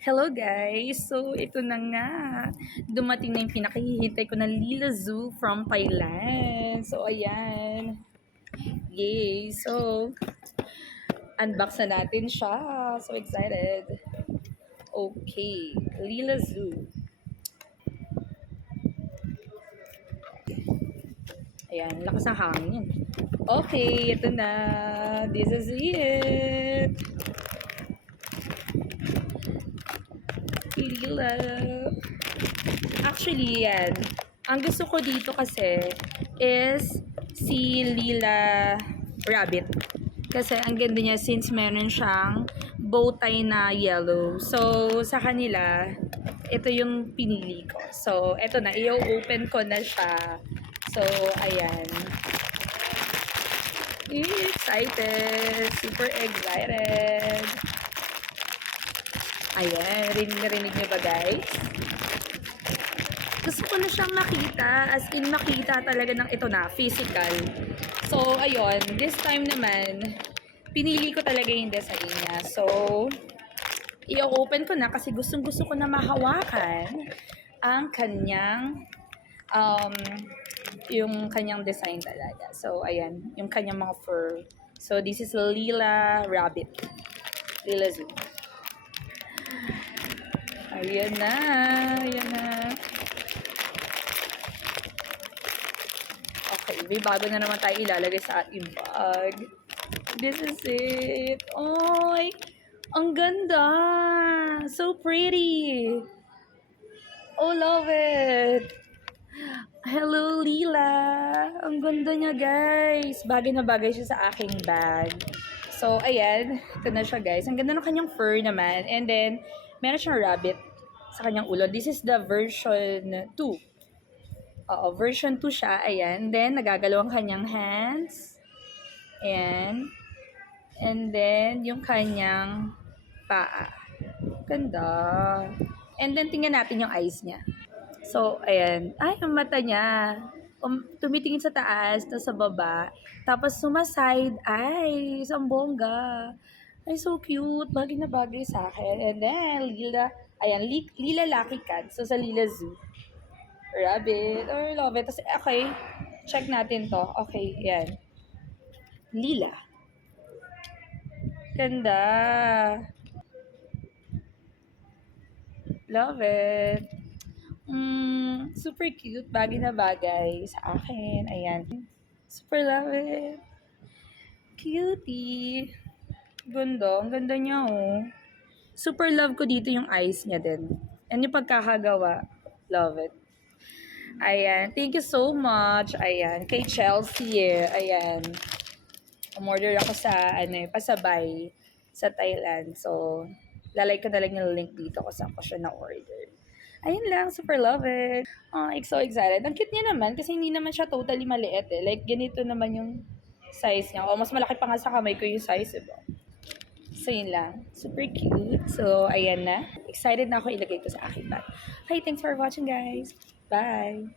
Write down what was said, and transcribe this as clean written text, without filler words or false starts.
Hello guys! So, ito na nga. Dumating na yung pinakahihintay ko na Lila Zoo from Thailand. So, ayan. Yay! So, unbox na natin siya. So excited. Okay. Lila Zoo. Ayan. Lakas ng hangin. Okay. Ito na. This is it. Lila. Actually, yan. Ang gusto ko dito kasi is si Lila Rabbit. Kasi ang ganda niya since meron siyang bow tie na yellow. So, sa kanila, ito yung pinili ko. So, ito na. I-open ko na siya. So, ayan. Excited! Super excited! Ayan. Rinig niyo ba guys? Gusto ko na siyang makita, as in makita talaga ng ito na, physical. So, ayun, this time naman, pinili ko talaga yung design niya. So, i-open ko na kasi gustong-gusto ko na mahawakan ang kanyang, yung kanyang design talaga. So, ayan, yung kanyang mga fur. So, this is Lila Rabbit. Lila Zoo. Ayan na, ayan na. Okay, may bago na naman tayo ilalagay sa ating bag. This is it. Oy, ang ganda. So pretty. Oh, love it. Hello, Lila. Ang ganda niya, guys. Bagay na bagay siya sa aking bag. So, ayan. Ito na siya, guys. Ang ganda ng kanyang fur naman. And then, meron siyang rabbit sa kanyang ulo. This is the version 2. Oo, version 2 siya. Ayan. Then, nagagalaw ang kanyang hands. Ayan. And then, yung kanyang paa. Ganda. And then, tingnan natin yung eyes niya. So, ayan. Ay, ang mata niya. Tumitingin sa taas, tapos sa baba. Tapos, sumaside eyes. Ang bongga. Ay, so cute. Bagay na bagay sa akin. And then, Lila, ayan, Lila Lucky Cat. So, sa Lila Zoo. Rabbit. Oh, love it. Tapos, okay. Check natin to. Okay, yan. Lila. Ganda. Love it. Super cute. Bagay na bagay sa akin. Ayan. Super love it. Cutie. Ganda. Ang ganda niya, oh. Super love ko dito yung eyes niya din. And yung pagkakagawa. Love it. Ayan. Thank you so much. Ayan. Kay Chelsea. Ayan. Umorder ako sa pasabay sa Thailand. So, lalike ko na lang yung link dito kung saan ko siya na-order. Ayun lang, super love it. Oh, I'm so excited. Ang cute niya naman kasi hindi naman siya totally maliit eh. Like, ganito naman yung size niya. O, mas malaki pa nga sa kamay ko yung size, diba? So, yun lang. Super cute. So, ayan na. Excited na ako ilagay ito sa aking bag. Hey, thanks for watching, guys. Bye!